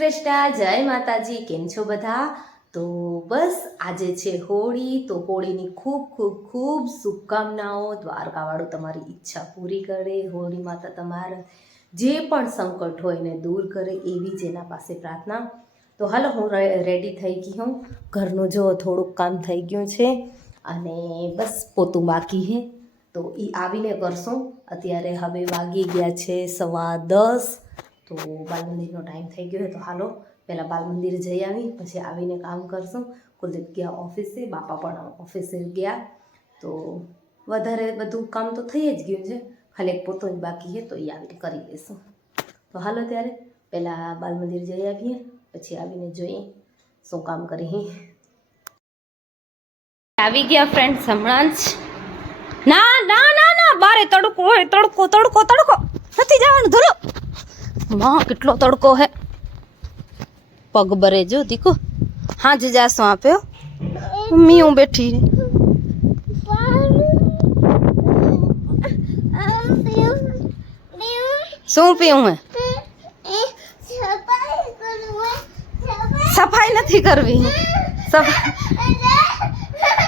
કૃષ્ણ, જય માતાજી, કેમ છો બધા? તો બસ આજે છે હોળી, તો હોળીની ખૂબ ખૂબ ખૂબ શુભકામનાઓ. દ્વારકાવાળું તમારી ઈચ્છા પૂરી કરે, હોળી માતા તમારા જે પણ સંકટ હોય એને દૂર કરે એવી જ એના પાસે પ્રાર્થના. તો હાલો, હું રેડી થઈ ગઈ હું. ઘરનું જો થોડુંક કામ થઈ ગયું છે અને બસ પોતું બાકી હે તો એ આવીને કરશું. અત્યારે હવે વાગી ગયા છે સવા દસ. તો બાલ મંદિરનો ટાઈમ થઈ ગયો હોય તો હાલો, પહેલાં બાલ મંદિર જઈ આવી, પછી આવીને કામ કરશું. કુલદીપ ગયા ઓફિસે, બાપા પણ ઓફિસે ગયા. તો વધારે બધું કામ તો થઈ જ ગયું છે. ખાલી પોતો જ બાકી છે, તો એ આવીને કરી લઈશું. તો હાલો ત્યારે, પહેલાં બાલ મંદિર જઈ આવીએ, પછી આવીને જોઈએ શું કામ કરી આવી ગયા ફ્રેન્ડ હમણાં જ. ના ના ના ના, બારે તડકો હોય, તડકો તડકો તડકો. નથી જવાનું માં કેટલો તડકો હે પગ બરે જો દીકો હા જે જાસો આપ્યો મમ્મી હું બેઠી ને શું પીવું હે સફાઈ નથી કરવી સફાઈ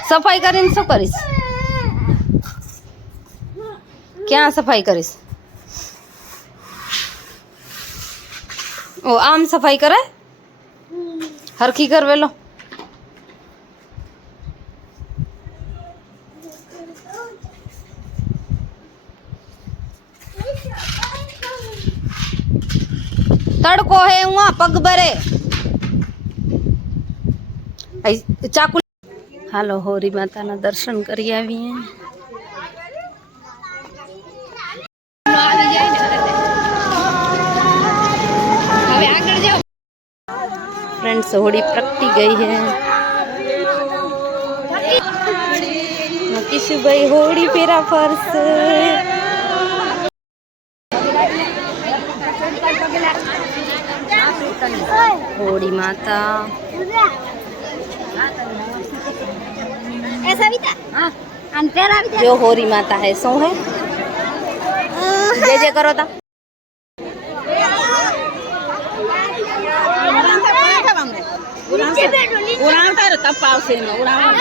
સફાઈ કરીને શું કરીશ ક્યાં સફાઈ કરીશ ઓ આમ સફાઈ કરે હરખી કર વેલો તડકો હે હું આ પગ ભરે આઈ ચાકુ હાલો, હોરી માતાના દર્શન કરી આવીએ. ફ્રેન્ડ્સ હોળી પ્રગટી ગઈ છે કિશુભાઈ હોળી ફેરા ફરશે હોળી માતા એ સવિતા હા આમ પેર આવી જો હોરી માતા હે શું હે જય જય કરો તા નીચે. બેઠો નીચે ઉડાવતા રે તપ આવશે એમાં ઉડાવવા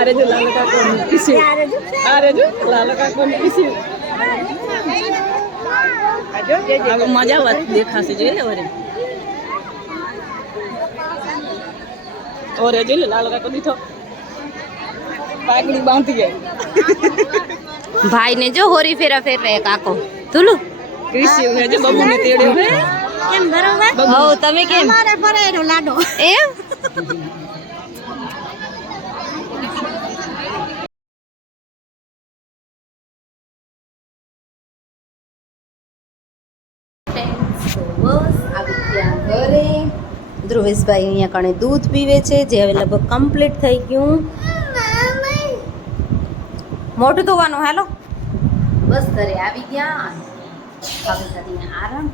અરે જો લાલ કાકો પીસ્યું અરે જો લાલ કાકો પીસ્યું હવે મજા વાત દેખાશે જોઈ લે વરે. ઓરે જોઈ લે લાલ કાકો દીઠો પાઘડી બાંધી ગઈ ભાઈ ને જો હોરી ફેરા ફેર રહે કાકો. તુલુ કૃષિ જો બબુ ને તેડ્યો કેમ બરોબર હો તમે કેમ? મારે એનો લાડો. એમ? ધ્રુવેશભાઈ અહીંયા કણે દૂધ પીવે છે જે હવે લગભગ કમ્પ્લીટ થઈ ગયું. મોઢું ધોવાનું હાલો. બસ ઘરે આવી ગયા. આરામ.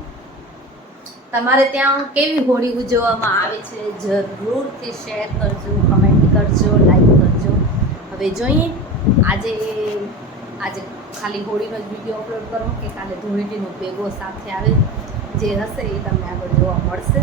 તમારે ત્યાં કેવી હોળી ઉજવવામાં આવે છે? જરૂરથી શેર કરજો કમેન્ટ કરજો લાઈક કરજો. હવે જોઈએ, આજે આજે ખાલી હોળીનો જ વીડિયો અપલોડ કરો કે કાલે ધૂળેટીનો ભેગો સાથે આવે, જે હશે એ તમને આગળ જોવા મળશે.